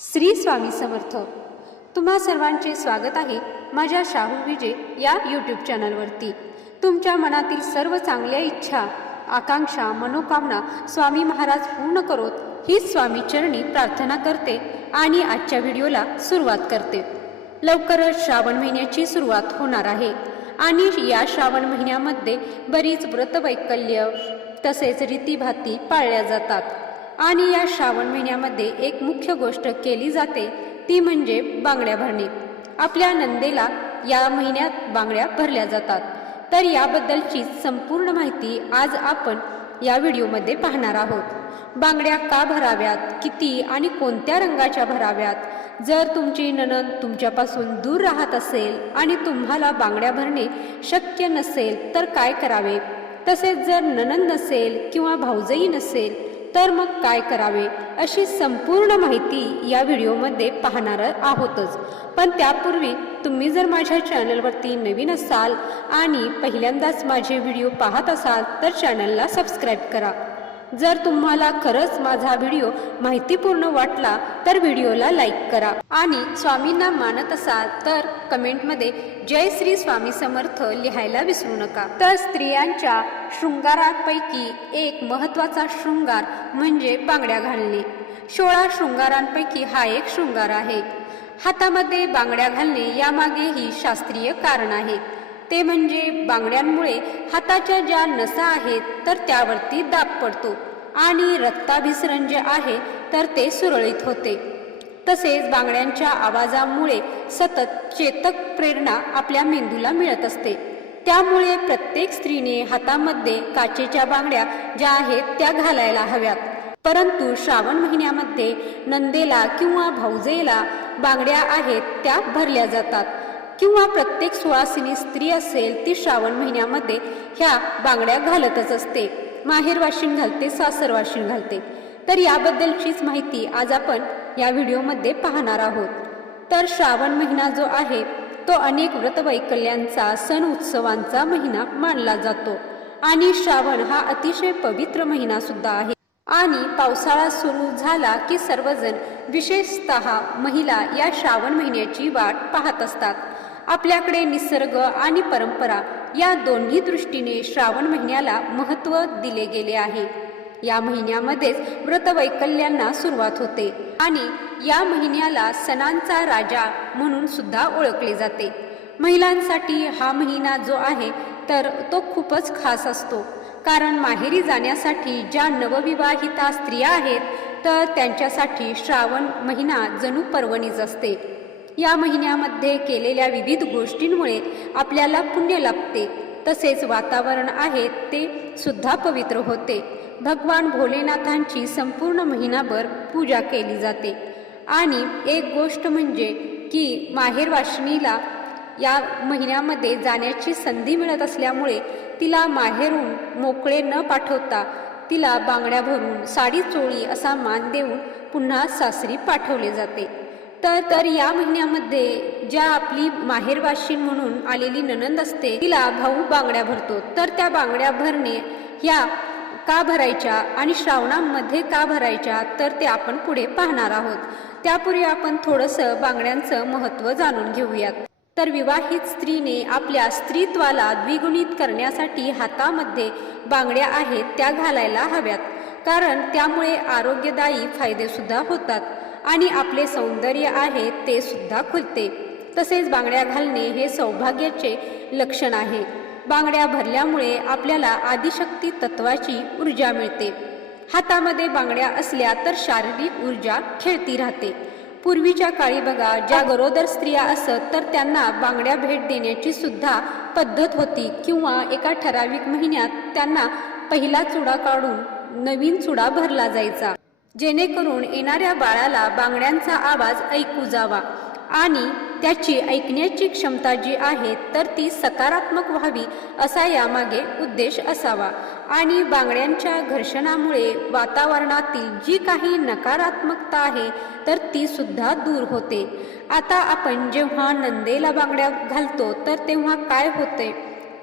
श्री स्वामी समर्थ. तुम्हा सर्वांचे स्वागत आहे माझ्या शाहू विजय या यूट्यूब चॅनलवरती तुमच्या मनातील सर्व चांगल्या इच्छा आकांक्षा मनोकामना स्वामी महाराज पूर्ण करोत हीच स्वामी चरणी प्रार्थना करते आणि आजच्या व्हिडिओला सुरुवात करते. लवकरच श्रावण महिन्याची सुरुवात होणार आहे आणि या श्रावण महिन्यामध्ये बरीच व्रतवैकल्य तसेच रीतीभाती पाळल्या जातात. आणि या श्रावण महिन्यामध्ये एक मुख्य गोष्ट केली जाते ती म्हणजे बांगड्या भरणे. आपल्या नंदेला या महिन्यात बांगड्या भरल्या जातात. तर याबद्दलची संपूर्ण माहिती आज आपण या व्हिडिओमध्ये पाहणार आहोत. बांगड्या का भराव्यात? किती आणि कोणत्या रंगाच्या भराव्यात? जर तुमची नणंद तुमच्यापासून दूर राहत असेल आणि तुम्हाला बांगड्या भरणे शक्य नसेल तर काय करावे? तसेच जर नणंद नसेल किंवा भाऊजही नसेल तर मग काय करावे अशी संपूर्ण माहिती या व्हिडिओमध्ये पाहणार आहोतच. पण त्यापूर्वी तुम्ही जर माझ्या चॅनलवरती नवीन असाल आणि पहिल्यांदाच माझे व्हिडिओ पाहत असाल तर चॅनलला सबस्क्राईब करा. जर तुम्हाला खरंच माझा व्हिडिओ माहितीपूर्ण वाटला तर व्हिडिओला लाईक करा. आणि स्वामींना मानत असाल तर कमेंटमध्ये जय श्री स्वामी समर्थ लिहायला विसरू नका. तर स्त्रियांच्या शृंगारापैकी एक महत्त्वाचा शृंगार म्हणजे बांगड्या घालणे. सोळा शृंगारांपैकी हा एक शृंगार आहे. हातामध्ये बांगड्या घालणे यामागेही शास्त्रीय कारण आहे. ते म्हणजे बांगड्यांमुळे हाताच्या ज्या नसा आहेत तर त्यावरती दाब पडतो आणि रक्ताभिसरण जे आहे तर ते सुरळीत होते. तसेच बांगड्यांच्या आवाजामुळे सतत चेतक प्रेरणा आपल्या मेंदूला मिळत असते. त्यामुळे प्रत्येक स्त्रीने हातामध्ये काचेच्या बांगड्या ज्या आहेत त्या घालायला हव्यात. परंतु श्रावण महिन्यामध्ये नंदेला किंवा भाऊजेला बांगड्या आहेत त्या भरल्या जातात. किंवा प्रत्येक सुवासिनी स्त्री असेल ती श्रावण महिन्यामध्ये ह्या बांगड्या घालतच असते. माहेर वाशिन घालते सासर वाशिन घालते. तर याबद्दलचीच माहिती आज आपण या व्हिडिओमध्ये पाहणार आहोत. तर श्रावण महिना जो आहे तो अनेक व्रतवैकल्यांचा सण उत्सवांचा महिना मानला जातो. आणि श्रावण हा अतिशय पवित्र महिना सुद्धा आहे. आणि पावसाळा सुरू झाला की सर्वजण विशेषतः महिला या श्रावण महिन्याची वाट पाहत असतात. आपल्याकडे निसर्ग आणि परंपरा या दोन्ही दृष्टीने श्रावण महिन्याला महत्त्व दिले गेले आहे. या महिन्यामध्येच व्रतवैकल्यांना सुरुवात होते आणि या महिन्याला सणांचा राजा म्हणून सुद्धा ओळखले जाते. महिलांसाठी हा महिना जो आहे तर तो खूपच खास असतो. कारण माहेरी जाण्यासाठी ज्या नवविवाहिता स्त्रिया आहेत तर त्यांच्यासाठी श्रावण महिना जणू पर्वणीच असते. या महिन्यामध्ये केलेल्या विविध गोष्टींमुळे आपल्याला पुण्य लाभते. तसेच वातावरण आहे ते सुद्धा पवित्र होते. भगवान भोलेनाथांची संपूर्ण महिनाभर पूजा केली जाते. आणि एक गोष्ट म्हणजे की माहेर वाशिनीला या महिन्यामध्ये जाण्याची संधी मिळत असल्यामुळे तिला माहेरून मोकळे न पाठवता तिला बांगड्या भरून साडी चोळी असा मान देऊन पुन्हा सासरी पाठवले जाते. तर तर या महिन्यामध्ये ज्या आपली माहेरवाशी म्हणून आलेली ननंद असते तिला भाऊ बांगड्या भरतो. तर त्या बांगड्या भरणे ह्या का भरायच्या आणि श्रावणामध्ये का भरायच्या तर ते आपण पुढे पाहणार आहोत. त्यापूर्वी आपण थोडंसं बांगड्यांचं महत्त्व जाणून घेऊयात. तर विवाहित स्त्रीने आपल्या स्त्रीत्वाला द्विगुणित करण्यासाठी हातामध्ये बांगड्या आहेत त्या घालायला हव्यात. कारण त्यामुळे आरोग्यदायी फायदेसुद्धा होतात. आणि आपले सौंदर्य आहे ते सुद्धा खुलते. तसेच बांगड्या घालणे हे सौभाग्याचे लक्षण आहे. बांगड्या भरल्यामुळे आपल्याला आदिशक्ती तत्वाची ऊर्जा मिळते. हातामध्ये बांगड्या असल्या तर शारीरिक ऊर्जा खेळती राहते. पूर्वीच्या काळी बघा ज्या गरोदर स्त्रिया असत तर त्यांना बांगड्या भेट देण्याची सुद्धा पद्धत होती किंवा एका ठराविक महिन्यात त्यांना पहिला चुडा काढून नवीन चुडा भरला जायचा. जेणेकरून येणाऱ्या बाळाला बांगड्यांचा आवाज ऐकू जावा आणि त्याची ऐकण्याची क्षमता जी आहे तर ती सकारात्मक व्हावी असा यामागे उद्देश असावा. आणि बांगड्यांच्या घर्षणामुळे वातावरणातील जी काही नकारात्मकता आहे तर ती सुद्धा दूर होते. आता आपण जेव्हा नंदेला बांगड्या घालतो तर तेव्हा काय होते?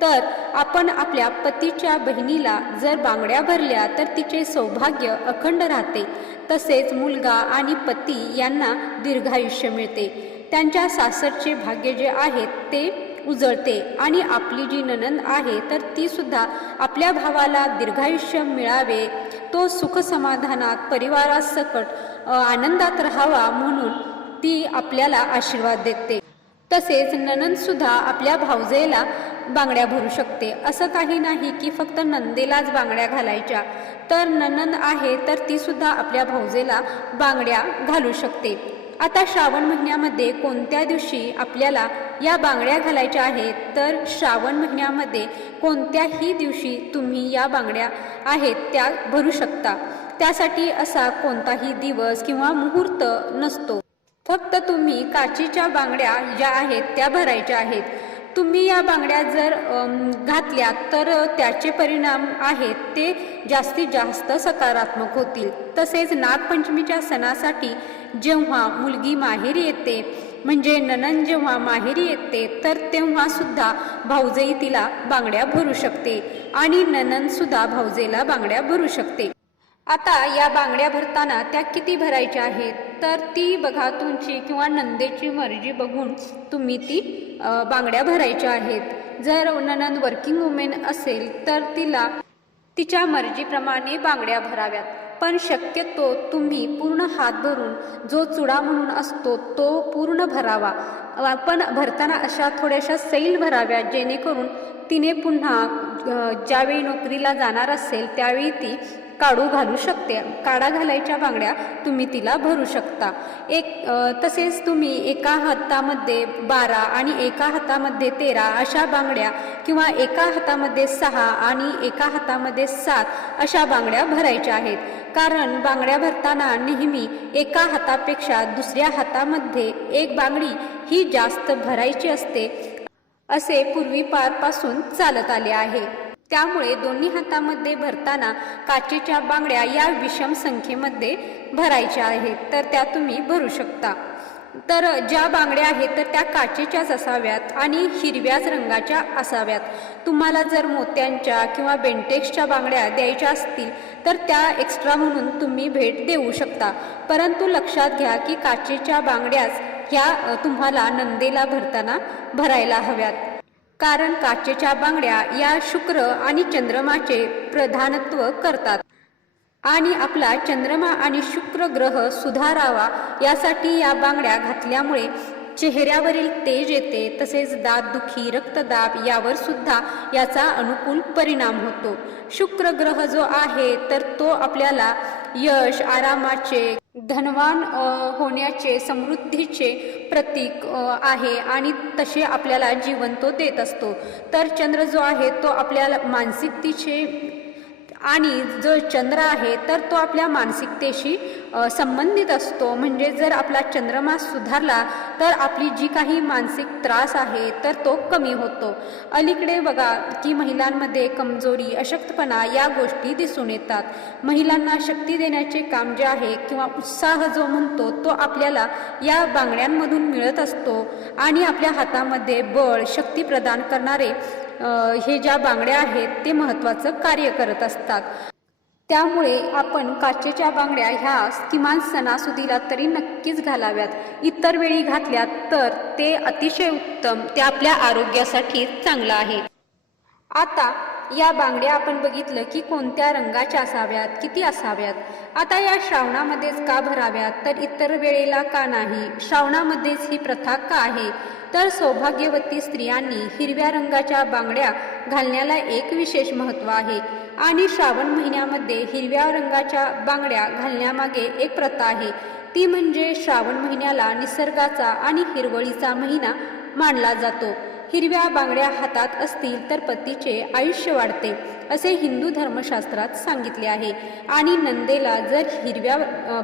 तर आपण आपल्या पतीच्या बहिणीला जर बांगड्या भरल्या तर तिचे सौभाग्य अखंड राहते. तसेच मुलगा आणि पती यांना दीर्घायुष्य मिळते. त्यांच्या सासरचे भाग्य जे आहे ते उजळते आणि आपली जी ननंद आहे तर ती सुद्धा आपल्या भावाला दीर्घायुष्य मिळावे. तो सुख समाधानात परिवारासकट आनंदात राहावा म्हणून ती आपल्याला आशीर्वाद देते. तसेच ननंदसुद्धा आपल्या भावजेला बांगड्या भरू शकते. असं काही नाही की फक्त नंदेलाच बांगड्या घालायच्या. तर ननंद आहे तर तीसुद्धा आपल्या भावजेला बांगड्या घालू शकते. आता श्रावण महिन्यामध्ये कोणत्या दिवशी आपल्याला या बांगड्या घालायच्या आहेत? तर श्रावण महिन्यामध्ये कोणत्याही दिवशी तुम्ही या बांगड्या आहेत त्या भरू शकता. त्यासाठी असा कोणताही दिवस किंवा मुहूर्त नसतो. फक्त तुम्ही काचीच्या बांगड्या ज्या आहेत त्या भरायच्या आहेत. तुम्ही या बांगड्या जर घातल्या तर त्याचे परिणाम आहेत ते जास्तीत जास्त सकारात्मक होतील. तसेच नागपंचमीच्या सणासाठी जेव्हा मुलगी माहेरी येते म्हणजे ननन जेव्हा माहेरी येते तर तेव्हा सुद्धा भाऊजई तिला बांगड्या भरू शकते आणि ननन सुद्धा भाऊजेला बांगड्या भरू शकते. आता या बांगड्या भरताना त्या किती भरायच्या आहेत? तर ती बघा तुमची किंवा नंदेची मर्जी बघून तुम्ही ती बांगड्या भरायच्या आहेत. जर ननंद वर्किंग वुमेन असेल तर तिला तिच्या मर्जीप्रमाणे बांगड्या भराव्यात. पण शक्यतो तुम्ही पूर्ण हात भरून जो चुडा म्हणून असतो तो पूर्ण भरावा. पण भरताना अशा थोड्याशा सैल भराव्या जेणेकरून तिने पुन्हा ज्यावेळी नोकरीला जाणार असेल त्यावेळी ती काढू घालू शकते. काढा घालायच्या बांगड्या तुम्ही तिला भरू शकता. एक तसेच तुम्ही एका हातामध्ये बारा आणि एका हातामध्ये तेरा अशा बांगड्या किंवा एका हातामध्ये सहा आणि एका हातामध्ये सात अशा बांगड्या भरायच्या आहेत. कारण बांगड्या भरताना नेहमी एका हातापेक्षा दुसऱ्या हातामध्ये एक बांगडी ही जास्त भरायची असते. असे पूर्वीपारपासून चालत आले आहे. त्यामुळे दोन्ही हातामध्ये भरताना काचेच्या बांगड्या या विषम संख्येमध्ये भरायच्या आहेत तर त्या तुम्ही भरू शकता. तर ज्या बांगड्या आहेत तर त्या काचेच्याच असाव्यात आणि हिरव्याच रंगाच्या असाव्यात. तुम्हाला जर मोत्यांच्या किंवा बेंटेक्सच्या बांगड्या द्यायच्या असतील तर त्या एक्स्ट्रा म्हणून तुम्ही भेट देऊ शकता. परंतु लक्षात घ्या की काचेच्या बांगड्याच ह्या तुम्हाला नंदेला भरताना भरायला हव्यात. कारण काचेच्या बांगड्या या शुक्र आणि चंद्रमाचे प्रधानत्व करतात. आणि आपला चंद्रमा आणि शुक्र ग्रह सुधारावा यासाठी या बांगड्या घातल्यामुळे चेहऱ्यावरील तेज येते तसेच दातदुखी रक्तदाब यावर सुद्धा याचा अनुकूल परिणाम होतो. शुक्र ग्रह जो आहे तर तो आपल्याला यश आरामाचे धनवान होण्याचे समृद्धीचे प्रतीक आहे आणि तसे आपल्याला जीवन तो देत असतो. तर चंद्र जो आहे तो आपल्याला मानसिकतेचे आणि जो चंद्र आहे तर तो आपल्या मानसिकतेशी संबंधित असतो. म्हणजे जर आपला चंद्रमा सुधारला तर आपली जी काही मानसिक त्रास आहे तर तो कमी होतो. अलीकडे बघा की महिलांमध्ये कमजोरी अशक्तपणा या गोष्टी दिसून येतात. महिलांना शक्ती देण्याचे काम जे आहे किंवा उत्साह जो म्हणतो तो आपल्याला या बांगड्यांमधून मिळत असतो. आणि आपल्या हातामध्ये बळ शक्ती प्रदान करणारे हे ज्या बांगड्या आहेत ते महत्त्वाचं कार्य करत असतात. त्यामुळे आपण काचेच्या बांगड्या ह्या किमान सणासुदीला तरी नक्कीच घालाव्यात. इतर वेळी घातल्यात तर ते अतिशय उत्तम ते आपल्या आरोग्यासाठी चांगलं आहे. आता या बांगड्या आपण बघितलं की कोणत्या रंगाच्या असाव्यात किती असाव्यात? आता या श्रावणामध्येच का भराव्यात? तर इतर वेळेला का नाही? श्रावणामध्येच ही प्रथा का आहे? तर सौभाग्यवती स्त्रियांनी हिरव्या रंगाच्या बांगड्या घालण्याला एक विशेष महत्त्व आहे. आणि श्रावण महिन्यामध्ये हिरव्या रंगाच्या बांगड्या घालण्यामागे एक प्रथा आहे. ती म्हणजे श्रावण महिन्याला निसर्गाचा आणि हिरवळीचा महिना मानला जातो. हिरव्या बांगड्या हातात असतील तर पतीचे आयुष्य वाढते असे हिंदू धर्मशास्त्रात सांगितले आहे. आणि नंदेला जर हिरव्या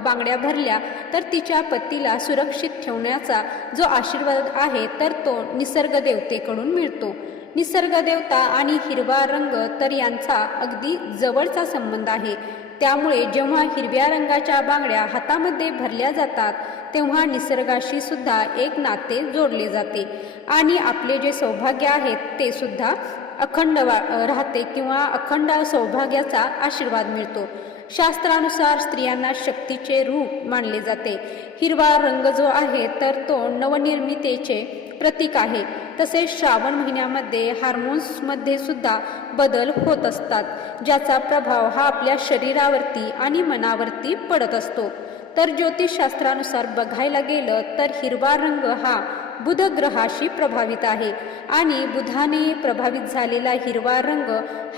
बांगड्या भरल्या तर तिच्या पतीला सुरक्षित ठेवण्याचा जो आशीर्वाद आहे तर तो निसर्ग देवतेकडून मिळतो. निसर्ग देवता आणि हिरवा रंग तर यांचा अगदी जवळचा संबंध आहे. त्यामुळे जेव्हा हिरव्या रंगाच्या बांगड्या हातामध्ये भरल्या जातात तेव्हा निसर्गाशी सुद्धा एक नाते जोडले जाते. आणि आपले जे सौभाग्य आहेत ते सुद्धा अखंड वा राहते किंवा अखंड सौभाग्याचा आशीर्वाद मिळतो. शास्त्रानुसार स्त्रियांना शक्तीचे रूप मानले जाते. हिरवा रंग जो आहे तर तो नवनिर्मितेचे प्रतीक आहे. तसेच श्रावण महिन्यामध्ये हार्मोन्समध्ये सुद्धा बदल होत असतात ज्याचा प्रभाव हा आपल्या शरीरावरती आणि मनावरती पडत असतो. तर ज्योतिषशास्त्रानुसार बघायला गेलं तर हिरवा रंग हा बुध ग्रहाशी प्रभावित आहे. आणि बुधाने प्रभावित झालेला हिरवा रंग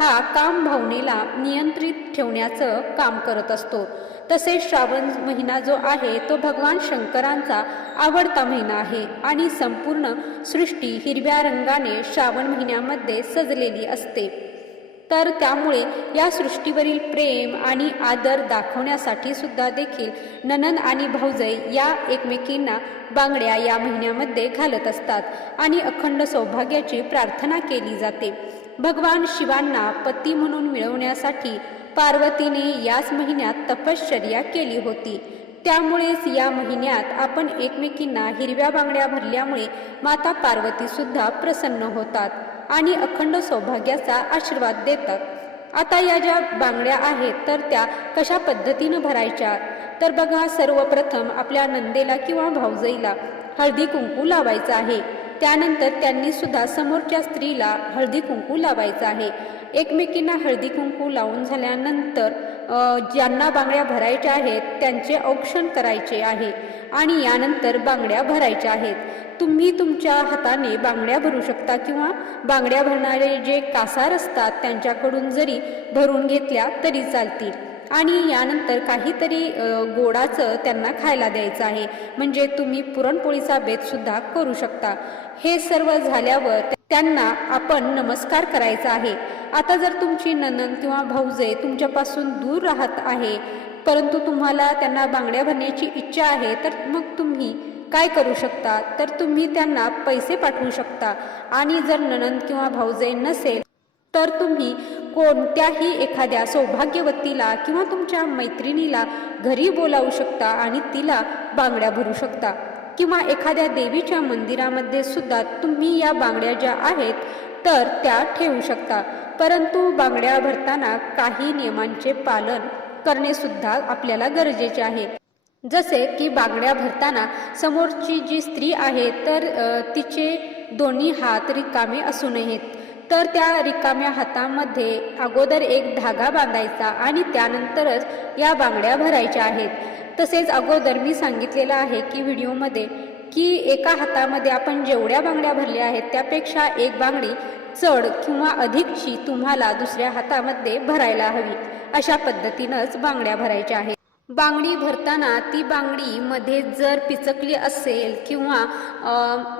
हा काम भावनेला नियंत्रित ठेवण्याचं काम करत असतो. तसेच श्रावण महिना जो आहे तो भगवान शंकरांचा आवडता महिना आहे आणि संपूर्ण सृष्टी हिरव्या रंगाने श्रावण महिन्यामध्ये सजलेली असते. तर त्यामुळे या सृष्टीवरील प्रेम आणि आदर दाखवण्यासाठी सुद्धा देखील ननन आणि भाऊजय या एकमेकींना बांगड्या या महिन्यामध्ये घालत असतात आणि अखंड सौभाग्याची प्रार्थना केली जाते. भगवान शिवांना पती म्हणून मिळवण्यासाठी पार्वतीने याच महिन्यात तपश्चर्या केली होती. त्यामुळेच या महिन्यात आपण एकमेकींना हिरव्या बांगड्या भरल्यामुळे माता पार्वतीसुद्धा प्रसन्न होतात. आणि अखंड सौभाग्याचा आशीर्वाद देतात. आता या ज्या बांगड्या आहेत तर त्या कशा पद्धतीनं भरायच्या? तर बघा सर्वप्रथम आपल्या नंदेला किंवा भाऊजईला हळदी कुंकू लावायचं आहे. त्यानंतर त्यांनी सुद्धा समोरच्या स्त्रीला हळदी कुंकू लावायचं आहे. एकमेकींना हळदी कुंकू लावून झाल्यानंतर ज्यांना बांगड्या भरायच्या आहेत त्यांचे औक्षण करायचे आहे आणि यानंतर बांगड्या भरायच्या आहेत. तुम्ही तुमच्या हाताने बांगड्या भरू शकता किंवा बांगड्या भरणारे जे कासार असतात त्यांच्याकडून जरी भरून घेतल्या तरी चालतील. आणि यानंतर काहीतरी गोडाचं त्यांना खायला द्यायचं आहे. म्हणजे तुम्ही पुरणपोळीचा बेतसुद्धा करू शकता. हे सर्व झाल्यावर त्यांना आपण नमस्कार करायचा आहे. आता जर तुमची ननन किंवा भाऊजे तुमच्यापासून दूर राहत आहे परंतु तुम्हाला त्यांना बांगड्या भरण्याची इच्छा आहे तर मग तुम्ही काय करू शकता? तर तुम्ही त्यांना पैसे पाठवू शकता. आणि जर ननंद किंवा भाऊजे नसेल तर तुम्ही कोणत्याही एखाद्या सौभाग्यवतीला किंवा तुमच्या मैत्रिणीला घरी बोलावू शकता आणि तिला बांगड्या भरू शकता. किंवा एखाद्या देवीच्या मंदिरामध्ये सुद्धा तुम्ही या बांगड्या ज्या आहेत तर त्या ठेवू शकता. परंतु बांगड्या भरताना काही नियमांचे पालन करणे सुद्धा आपल्याला गरजेचे आहे. जसे की बांगड्या भरताना समोरची जी स्त्री आहे तर तिचे दोन्ही हात रिकामे असू नयेत तर त्या रिकाम्या हातामध्ये अगोदर एक धागा बांधायचा आणि त्यानंतरच या बांगड्या भरायच्या आहेत. तसेच अगोदर मी सांगितलेलं आहे की व्हिडिओमध्ये की एका हातामध्ये आपण जेवढ्या बांगड्या भरल्या आहेत त्यापेक्षा एक बांगडी चढ किंवा अधिकची तुम्हाला दुसऱ्या हातामध्ये भरायला हवी. अशा पद्धतीनंच बांगड्या भरायच्या आहेत. बांगडी भरताना ती बांगडी मध्ये जर पिचकली असेल किंवा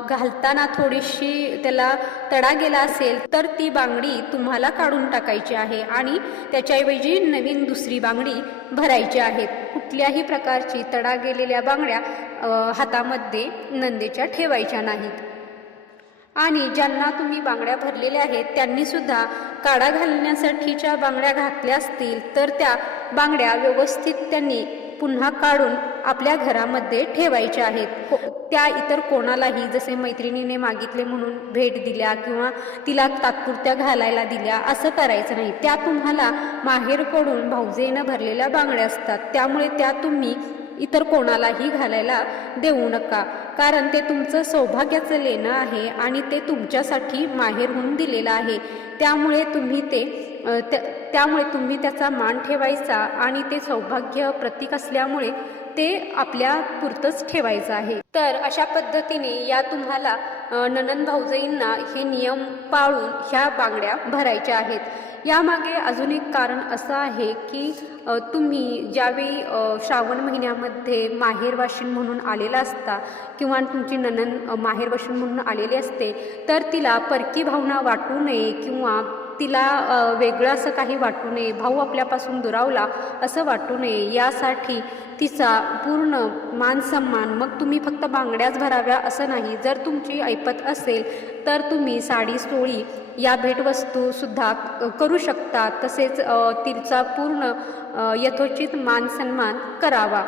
घालताना थोडीशी त्याला तडा गेला असेल तर ती बांगडी तुम्हाला काढून टाकायची आहे आणि त्याच्याऐवजी नवीन दुसरी बांगडी भरायची आहेत कुठल्याही प्रकारची तडा गेलेल्या बांगड्या हातामध्ये नंदेच्या ठेवायच्या नाहीत. आणि ज्यांना तुम्ही बांगड्या भरलेल्या आहेत त्यांनी सुद्धा काडा घालण्यासाठीच्या बांगड्या घातल्या असतील तर त्या बांगड्या व्यवस्थित त्यांनी पुन्हा काढून आपल्या घरामध्ये ठेवायच्या आहेत. त्या इतर कोणालाही जसे मैत्रिणीने मागितले म्हणून भेट दिल्या किंवा तिला तात्पुरत्या घालायला दिल्या असं करायचं नाही. त्या तुम्हाला माहेरकडून भाऊजेनं भरलेल्या बांगड्या असतात. त्यामुळे त्या तुम्ही इतर कोणालाही घालायला देऊ नका. कारण ते तुमचं सौभाग्याचं लेणं आहे आणि ते तुमच्यासाठी माहेरहून दिलेलं आहे. त्यामुळे तुम्ही ते त्यामुळे तुम्ही त्याचा मान ठेवायचा आणि ते सौभाग्य प्रतीक असल्यामुळे ते आपल्या पुरतंच ठेवायचं आहे. तर अशा पद्धतीने या तुम्हाला ननन भाऊजईंना हे नियम पाळून ह्या बांगड्या भरायच्या आहेत. यामागे अजून एक कारण असं आहे की तुम्ही ज्यावेळी श्रावण महिन्यामध्ये माहेरवाशीन म्हणून आलेला असता किंवा तुमची ननन माहेरवाशीण म्हणून आलेली असते तर तिला परकी भावना वाटू नये किंवा तिला वेगळं असं काही वाटू नये भाऊ आपल्यापासून दुरावला असं वाटू नये यासाठी तिचा पूर्ण मान सन्मान मग तुम्ही फक्त बांगड्याच भराव्या असं नाही. जर तुमची ऐपत असेल तर तुम्ही साडी सोळी या भेटवस्तूसुद्धा करू शकता. तसेच तिचा पूर्ण यथोचित मान सन्मान करावा.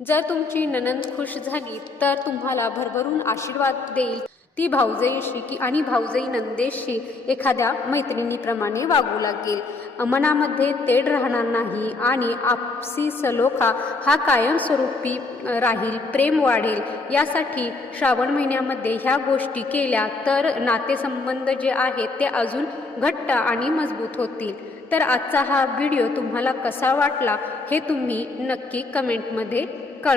जर तुमची ननंद खुश झाली तर तुम्हाला भरभरून आशीर्वाद देईल. ती भाऊजईशी की आणि भाऊजई नंदेशी एखाद्या मैत्रिणीप्रमाणे वागू लागेल. मनामध्ये तेढ राहणार नाही आणि आपसी सलोखा हा कायमस्वरूपी राहील प्रेम वाढेल. यासाठी श्रावण महिन्यामध्ये ह्या गोष्टी केल्या तर नातेसंबंध जे आहेत ते अजून घट्ट आणि मजबूत होतील. तर आजचा हा व्हिडिओ तुम्हाला कसा वाटला हे तुम्ही नक्की कमेंटमध्ये